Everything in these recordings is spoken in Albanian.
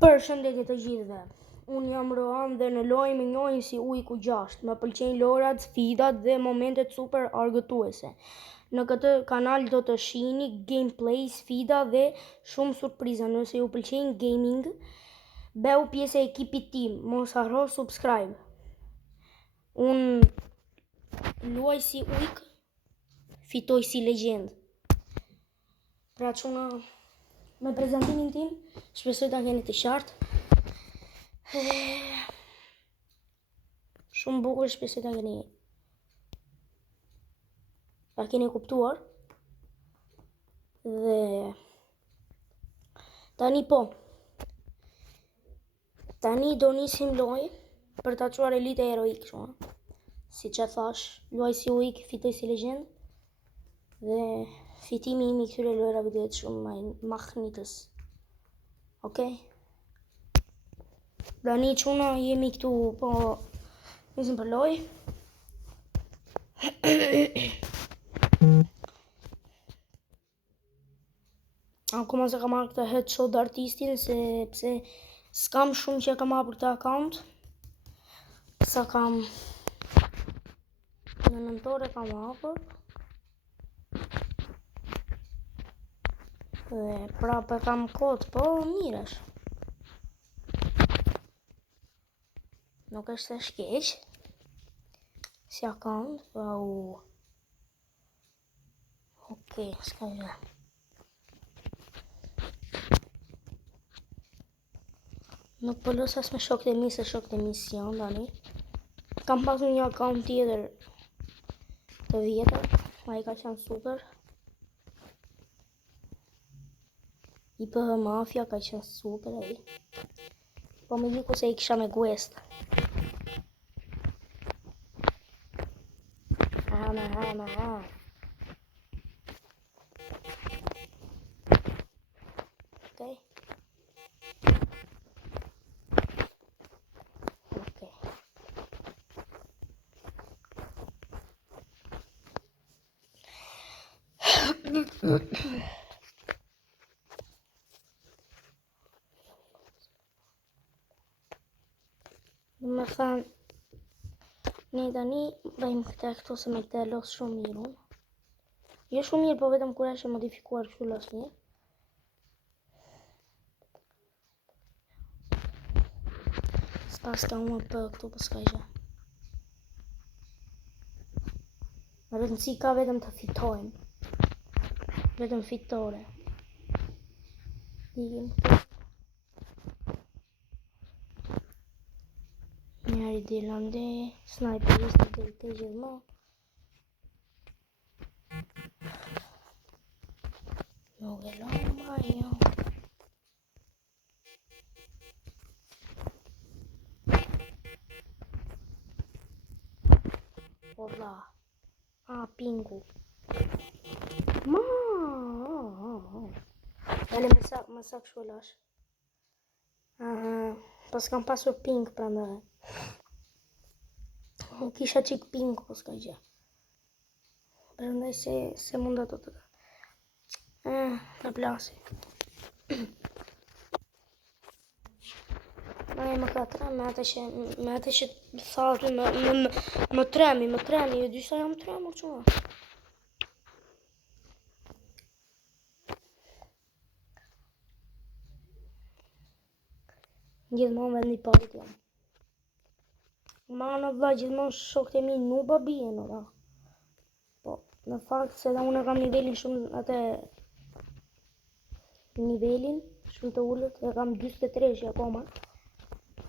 Përshëndetje të gjithëve. Unë jam Rohan dhe në lojë më njohin si Ujku 6. Më pëlqejnë lojrat, sfidat dhe momentet super argëtuese. Në këtë kanal do të shihni gameplay, sfida dhe shumë surpriza. Nëse ju pëlqejnë gaming, bëu pjesë e ekipit tim. Mos harro subscribe. Unë luaj si ujk, fitoj si legjend. Pra çuna me prezentimin tim, shpresoj ta keni të qartë. Shumë bukur, shpresoj ta keni kuptuar. Dhe tani do nisim lojë për ta çuar elite heroik kështu. Siç e thash, luaj si ujk, fitoj si legjend. Dhe fitimi im I këtyre lojrave do jetë shumë mahnitës. Okej? Tani çuna jemi këtu, po nisim për lojë. Akoma se kam marrë këtë headshot artistin, sepse s'kam shumë që kam hapur këtë account. Sa kam në nëntore kam hapur. Dhe prapë kam kod, po miresh. Nuk është se shkeq si account, po okej, s'ka gjë. Nuk po los as me shokët e mi, se shokët e mi s'janë tani. Kam pasur një account tjetër të vjetër, ai ka qenë super. IPH Mafia ka qenë super ai. Po më liku se I kisha me Guest. Okej. Më thanë, ne tani bëjmë këto se me këte los shumë mirë unë. Jo shumë mirë, po vetëm kur është e modifikuar kështu los mirë. S'pas ka unë për këtu, për s'ka gjë. Në rëndësi ka vetëm të fitojmë. Vetëm fitore. Digim këtu. Njeri dilande, sniperist dhe të gjithmo. Nuk e lojnë ma jo. Ola. Pingu. Ma. Dale më sak shulash. Pas kam pasur ping prandaj. Kisha qik ping, po s'ka gjë. Prandaj se mund ato të plasi. Ai më ka trem, me atë që thati më tremi, e dy sa jam tremur çuna. Gjithmonë vendi parit jam. Ma në vla gjithmonë shokët e mi nuba bien, ora. Po, në fakt se da unë kam nivelin shumë atë nivelin shumë të ullët, e kam 43 që akoma.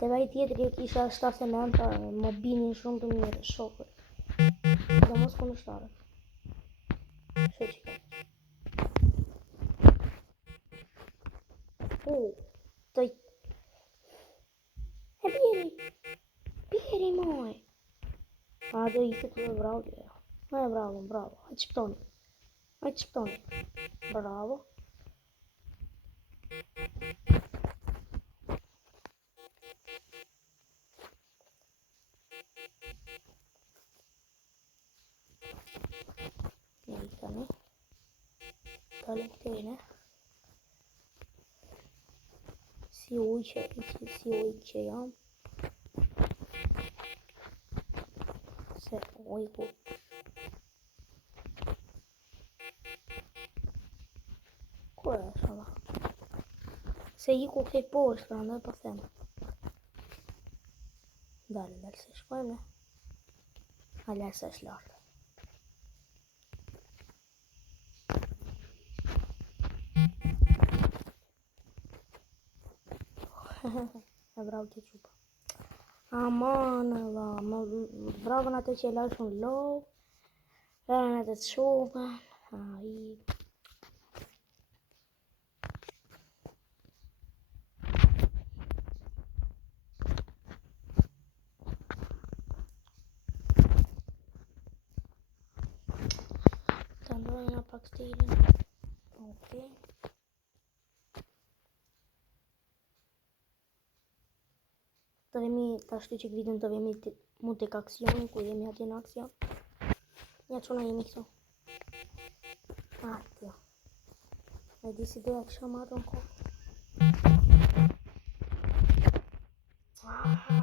Dhe vaj tjetër e kisha 79, më binin shumë të mirë shokët. Dhe mos kundështarët. Shë që ka. Të Bjeri moj. Dhe I këtë dhe bravo dhe. Bravo. Hajtë shptoni. Bravo. Tani. Kale këtejnë. si ujë që jam. Se ujku ku e shala? Se iku këtej poshtë, andaj po them. Dale se shkojmë. Hala se është lartë. E bravo të qupa. Aman, bravo në atë që e lashën low. Bravo në atë të qupa. Të ndojnë në pak stilin. Okej. Të vemi, të ashtu që vidin të vemi mu tek aksioni, ku jemi atje në aksion. Ja quna jemi këto. Atjo. E di si doja kësha marrë në kohë. Aha.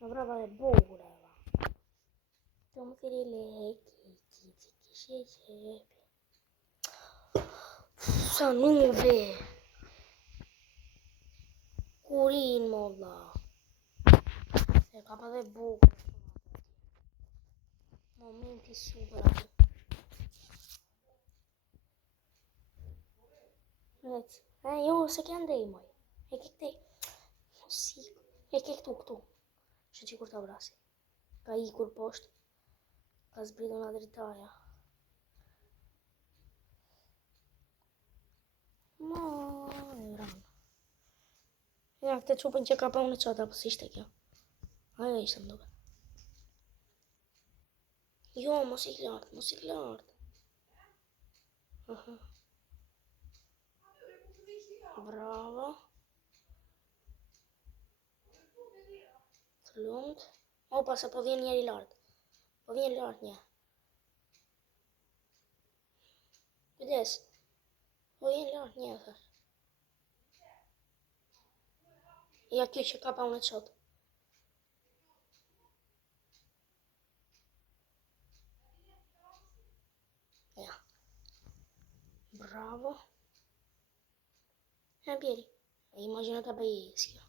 Në brava dhe bogure eva. Të më thiri leki, kishe qepi. Sa nuve. Kurin molla. Se ka pa dhe bogure. Momenti super atë. Jo, se ke ndej moj. E ke këtej. Mosik. E ke këtu. Shë që kur të abrasi. Ka i kur poshtë. Ka zbridu nga dritaja. Ma, e ranë. Ja, këtë qupën që ka pa unë qatë, apo si ishte kjo? Ajo ishte më duke. Jo, mos i lartë. Aha. Bravo. Të lumt. Opa, se po vjen njeri lartë. Po vjen lartë një. Kujdes. Po vjen lartë një, thash. Ja, kjo që ka pa unë qatë. Ja. Bravo. Ja, bjeri. Imagina ta bëj si kjo.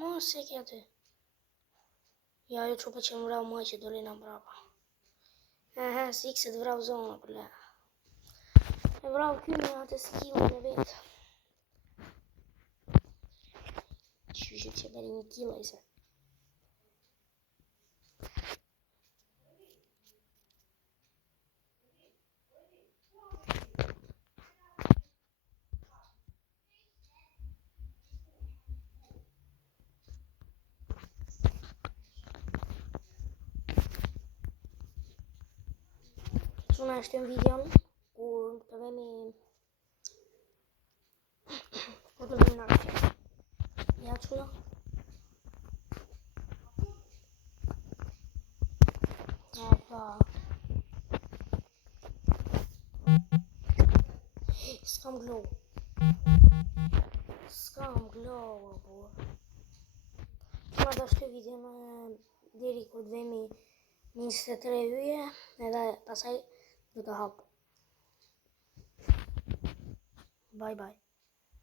Mos e ke aty. Ja, jo qupa që më vrau muaj që doli në brapa. Si se të vrau zona, përle. E vrau kyme atë skillën e vetë. Qyshe që beri një kila i se. Quna e shtëm videon, kur të vemi në aksion. Ja, quna. Opa. S'kam glow, abor. Quna të shtë videon deri kur të vemi 23 yje, edhe pasaj du të hapë. Bye bye.